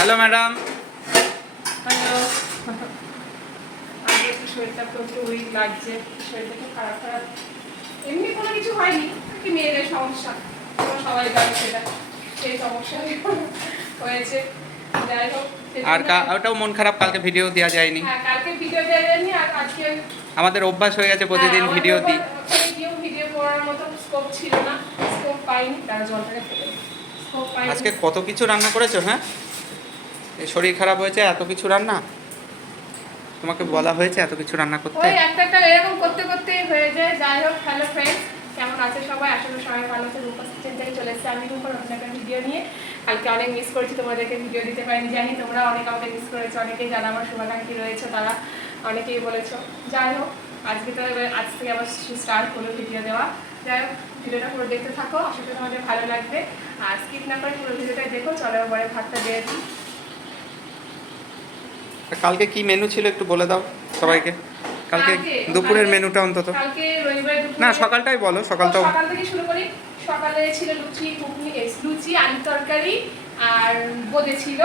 Hello madam. Hello. আজকে একটু শরীরটা একটু উইক লাগছে, শরীরটা একটু খারাপ খারাপ। এমনি কোনো কিছু হয়নি, কি মেয়েদের সমস্যা, তোমরা সবাই জানো সেটা, সেই সমস্যা হয়েছে। যাই হোক, আর ওটাও মন খারাপ, কালকে ভিডিও দেওয়া যায়নি। হ্যাঁ, কালকে ভিডিও দেওয়া যায়নি, আর আজকে আমাদের অভ্যাস হয়ে গেছে প্রতিদিন ভিডিও দিই। ভিডিও করার মতো স্কোপ ছিল না, স্কোপ পাইনি, তার জলটাকে ফেলে স্কোপ পাইনি। আজকে কত কিছু রান্না করেছো? হ্যাঁ, এই শরীর খারাপ হয়েছে, এত কিছু রান্না তোমাকে বলা হয়েছে এত কিছু রান্না করতে? ওই একটা একটা এরকম করতে করতে হয়ে যায়। যাই হোক, হ্যালো ফ্রেন্ডস, কেমন আছে সবাই? আসলে সবাই ভালো আছে। রূপা কিচেন থেকে চলে এসেছি আমি রূপা, নতুন একটা ভিডিও নিয়ে। কালকে অনেক মিস করেছি, তোমাদেরকে ভিডিও দিতে পারিনি, জানি তোমরা অনেক আমাকে মিস করেছো, অনেকেই যারা আমার শুভাকাঙ্ক্ষী রয়েছে তারা অনেকেই বলেছো। যাই হোক, আজকে তো আজ থেকে আবার স্টার্ট করলো ভিডিও দেওয়া। যাই হোক, ভিডিওটা পুরো দেখতে থাকো, আশা করি তোমাদের ভালো লাগবে। আর স্কিপ না করে পুরো ভিডিওটাই দেখো। চলো এবারে ভাতটা দিয়ে দিই। কালকে কি মেনু ছিল একটু বলে দাও সবাইকে। কালকে দুপুরের মেনুটা অন্তত। কালকে রবিবার দুপুরে না, সকালটাই বলো। সকাল থেকে শুরু করি। সকালে ছিল লুচি আলু তরকারি আর বোঁদে ছিল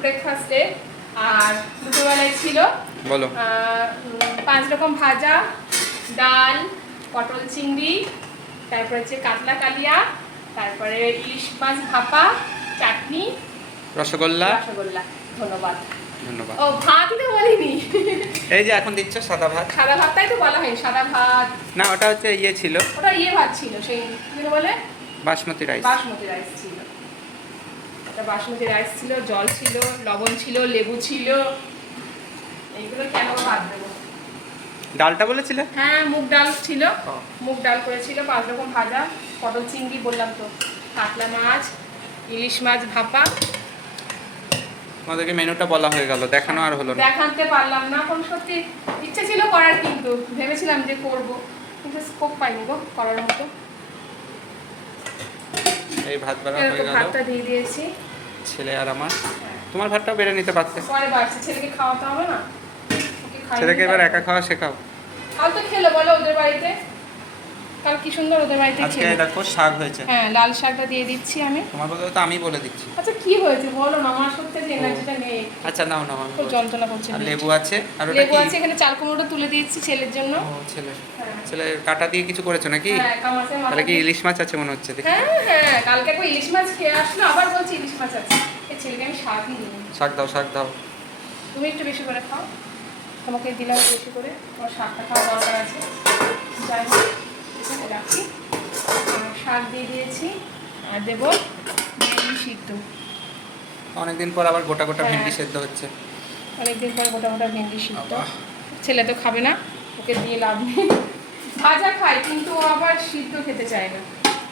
ব্রেকফাস্টে। আর দুপুরবেলায় ছিল বলো 5 রকম ভাজা, ডাল, পটল চিংড়ি, তারপরে হচ্ছে কাতলা কালিয়া, তারপরে ইলিশ মাছ ভাপা, চাটনি, রসগোল্লা। ধন্যবাদ। ধন্যবাদ। ও, ভাতই তো বলিনি। এই যে এখন দিচ্ছ সাদা ভাত। সাদা ভাতটাই তো বলা হয়, সাদা ভাত না, ওটা হচ্ছে ইয়ে ছিল, ওটা ভাত ছিল, সেই কি বলে বাসমতি রাইস। বাসমতি রাইস ছিল। ওটা বাসমতি রাইস ছিল, জল ছিল, লবণ ছিল, লেবু ছিল। এইগুলো কেন ভাত দেবো? ডালটা বলেছিলে? হ্যাঁ, মুগ ডাল ছিল, মুগ ডাল করেছিল, 5 রকম ভাজা, পটল চিংড়ি বললাম তো, কাতলা মাছ, ইলিশ মাছ ভাপা। আমাদেরকে মেনুটা বলা হয়ে গেল, দেখানো আর হলো না। দেখাতে পারলাম না, কোন সত্যি ইচ্ছে ছিল করার, কিন্তু ভেবেছিলাম যে করব, কিন্তু স্কোপ পাইনি গো করার মতো। এই ভাত বাড়া হয়ে গেল, ভাতটা দিয়ে দিয়েছি। ছেলে আর আমার। তোমার ভাতটাও বেড়ে নিতে পারতে। পরে বাড়ছে, ছেলেকে খাওয়াতে হবে না? ছেলেকে এবার একা খাওয়া শেখাও। কাল তো খেলো বলো ওদের বাড়িতে, কাল কি সুন্দর ওদের বাড়িতে আজকে খেলো। দেখো শাক হয়েছে। হ্যাঁ, লাল শাকটা দিয়ে দিচ্ছি আমি। তোমার বলতে তো আমি বলে দিচ্ছি। আচ্ছা, কি হয়েছে বলো না, আমার সত্যি যে এনার্জিটা নেই। আচ্ছা, নাও নাও। আমি খুব যন্ত্রণা করছে। আর লেবু আছে, আর ওটা লেবু কি? আছে, এখানে চাল কুমড়োটা তুলে দিয়েছি ছেলের জন্য। ও, ছেলে। হ্যাঁ। ছেলে কাটা দিয়ে কিছু করেছো নাকি? হ্যাঁ, কামাসের মাথা তাহলে কি দিয়ে। ইলিশ মাছ আছে মনে হচ্ছে দেখি। হ্যাঁ হ্যাঁ, কালকে একবার ইলিশ মাছ খেয়ে আসলো, আবার বলছি ইলিশ মাছ আছে। এই ছেলেকে আমি শাকই দিই। শাক দাও, শাক দাও। তুমি একটু বেশি করে খাও, তোমাকে দিলাম বেশি করে, তোমার শাকটা খাওয়া দরকার আছে। যাই হোক, এখানে রাখি। শাক দিয়ে দিয়েছি, আর দেবো ভেন্ডি সিদ্ধ। অনেকদিন পর আবার গোটা গোটা হ্যাঁ। ভেন্ডি সেদ্ধ হচ্ছে। অনেকদিন পর গোটা গোটা ভেন্ডি সিদ্ধ। ছেলে তো খাবে না, ওকে দিয়ে লাভ নেই। ভাজা খায়, কিন্তু ও আবার সিদ্ধ খেতে চায় না,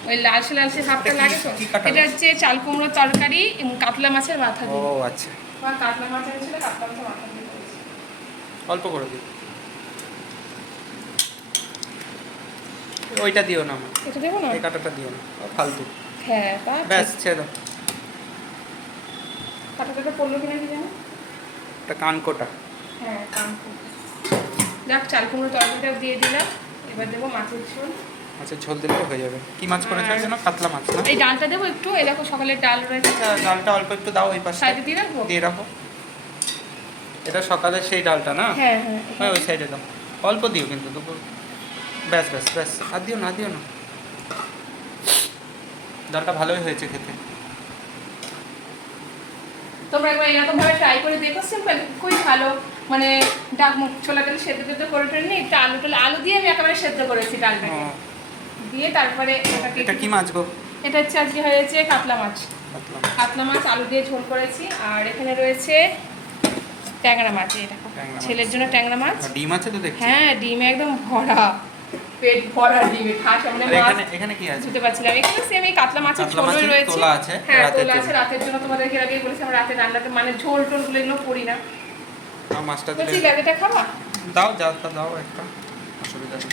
ওই লালচে লালচে ভাবটা লাগে তো। এটা হচ্ছে চাল কুমড়োর তরকারি এবং কাতলা মাছের মাথা ও দিয়ে। আচ্ছা, আমার কাতলা মাছ এনেছিল, কাতলা মাছের মাথা দিয়ে করেছি। অল্প করে দিও। ওইটা দিও না, এটা দেবো না? এই কাটাটা দিও না, ও ফালতু। হ্যাঁ, তা ব্যাস ছেড়ে দাও। কাটাটা পড়লো কিনা কি জানো? এটা কানকোটা। হ্যাঁ, যাক, চাল কুমড়োর তরকারিটাও দিয়ে দিলাম। এবার দেবো মাছের ঝোল। আচ্ছা, ঝোল দিলে হয়ে যাবে। কি মাছ করেছো যেন? কাতলা মাছ না? এই ডালটা দেবো একটু, এই দেখো সকালের ডাল রয়েছে। আচ্ছা, ডালটা অল্প একটু দাও, ওই পাশে সাইডে দিয়ে রাখবো? দিয়ে রাখো। এটা সকালের সেই ডালটা না? হ্যাঁ হ্যাঁ, হ্যাঁ, ওই সাইডে দাও। অল্প দিও কিন্তু দুপুর। ব্যাস ব্যাস ব্যাস, আর দিও না, দিও না। ডালটা ভালোই হয়েছে খেতে। তোমরা একবার এরকম ভাবে ট্রাই করে দেখো, সিম্পল, খুবই ভালো। মানে ডাক মুখ ছোলা ডাল সেদ্ধ টেদ্ধ করে টেনে একটু আলু দিয়ে আমি একেবারে সেদ্ধ করেছি ডালটাকে। দিয়ে তারপরে এটা কি মাছ গো? এটা হচ্ছে আজকে হয়েছে কাতলা মাছ। কাতলা মাছ আলু দিয়ে ঝোল করেছি। আর এখানে রয়েছে ট্যাংরা মাছ, এই দেখো ছেলের জন্য ট্যাংরা মাছ। ডিম আছে তো দেখছি। হ্যাঁ, ডিমে একদম ভরা, পেট ভরা ডিমে। ঠাসা মানে মাছ। এখানে কি আছে? বুঝতে পারছিলাম, এখানে সেম এই কাতলা মাছের ঝোলই রয়েছে। তোলা আছে। হ্যাঁ, তোলা আছে রাতের জন্য। তোমাদেরকে আগেই বলেছি আমরা রাতে রান্নাতে মানে ঝোল টোল গুলো এগুলো করি না। মাছটা তো দিলে ঠিক আছে, এটা খাবা? দাও, যাতা দাও একটা, অসুবিধা নেই।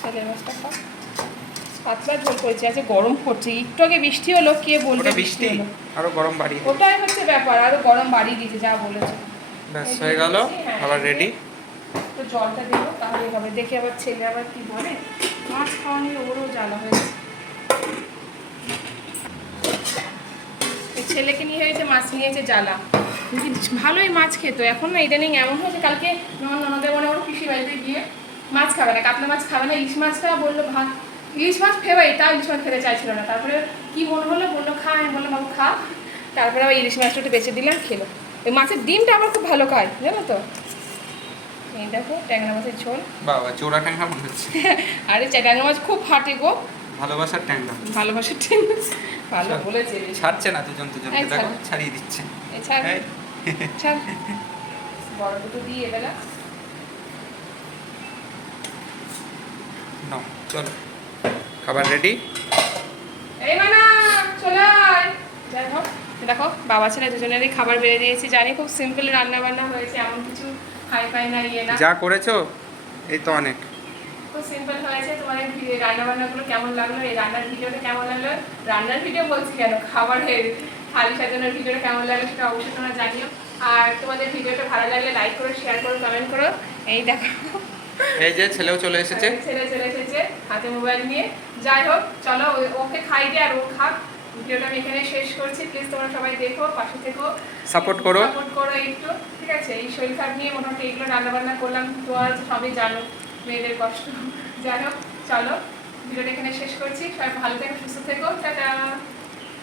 তাহলে মাছটা খাও। পাতলা ঝোল করেছি, আজকে গরম পড়ছে। একটু আগে বৃষ্টি হলো, কে বলবে ওটা বৃষ্টি আরো গরম বাড়িয়ে দিল। ওটাই হচ্ছে ব্যাপার, আরো গরম বাড়িয়ে দিয়েছে যা বলেছে। ব্যাস হয়ে গেল, আবার রেডি। তো জলটা দেবো, তাহলে হবে। দেখে আবার ছেলে আবার কি বলে, মাছ খাওয়া নিয়ে ওরও জ্বালা হয়েছে। এই ছেলেকে নিয়ে হয়েছে মাছ নিয়েছে জ্বালা, ভালোই মাছ খেত, এখন না ইদানিং এমন হয়েছে, কালকে ননদের মনে ওর পিসি বাড়িতে গিয়ে মাছ খাবে না, কাতলা মাছ খাবে না, ইলিশ মাছটা বললো ভাত, ইলিশ মাছ ফেবাই, তাও ইলিশ মাছ খেতে চাইছিল না, তারপরে কি মনে হলো বললো খা, আমি বললাম বাবু খা, তারপরে আবার ইলিশ মাছটা একটু বেছে দিলাম, খেলো। ওই মাছের ডিমটা আমার খুব ভালো খায়, জানো তো। এই দেখো ট্যাংরা মাছের ঝোল। বাবা চোরা ট্যাংরা মনে হচ্ছে। আরে ট্যাংরা মাছ খুব ফাটে গো, ভালোবাসার ট্যাংরা। ভালোবাসার ট্যাংরা, ভালো বলেছে। ছাড়ছে না দুজন দুজনকে, এই দেখো ছাড়। ছাড়িয়ে দিচ্ছে। এই ছাড়, এই, ছাড়। বড় দুটো দিয়ে এবেলা। নাও চলো খাবার রেডি। এই মানা চলে আয়। যাই হোক দেখো বাবা ছেলে দুজনেরই খাবার বেড়ে দিয়েছি, জানি খুব সিম্পল রান্না বান্না হয়েছে, এমন কিছু হাই ফাই না ইয়ে না, যা করেছো এই তো অনেক। খুব সিম্পল হয়েছে। তোমাদের রান্না বান্নাগুলো কেমন লাগলো, এই রান্নার ভিডিওটা কেমন লাগলো, রান্নার ভিডিও বলছি কেন, খাবারের থালি সাজানোর ভিডিওটা কেমন লাগলো সেটা অবশ্যই তোমরা জানিও। আর তোমাদের ভিডিওটা ভালো লাগলে লাইক করো, শেয়ার করো, কমেন্ট করো। এই দেখো এই যে ছেলেও চলে এসেছে। ছেলে চলে এসেছে হাতে মোবাইল নিয়ে। যাই হোক চলো ওকে খাই দে আর ও খাক। ভিডিওটা আমি এখানে শেষ করছি, প্লিজ তোমরা সবাই দেখো, পাশে থেকো, সাপোর্ট করো একটু, ঠিক আছে। এই শরীর খারাপ নিয়ে মোটামুটি এগুলো রান্না বান্না করলাম, তো আর সবই জানো মেয়েদের কষ্ট। যাই হোক চলো ভিডিওটা এখানে শেষ করছি, সবাই ভালো থেকো, সুস্থ থেকো, টাটা।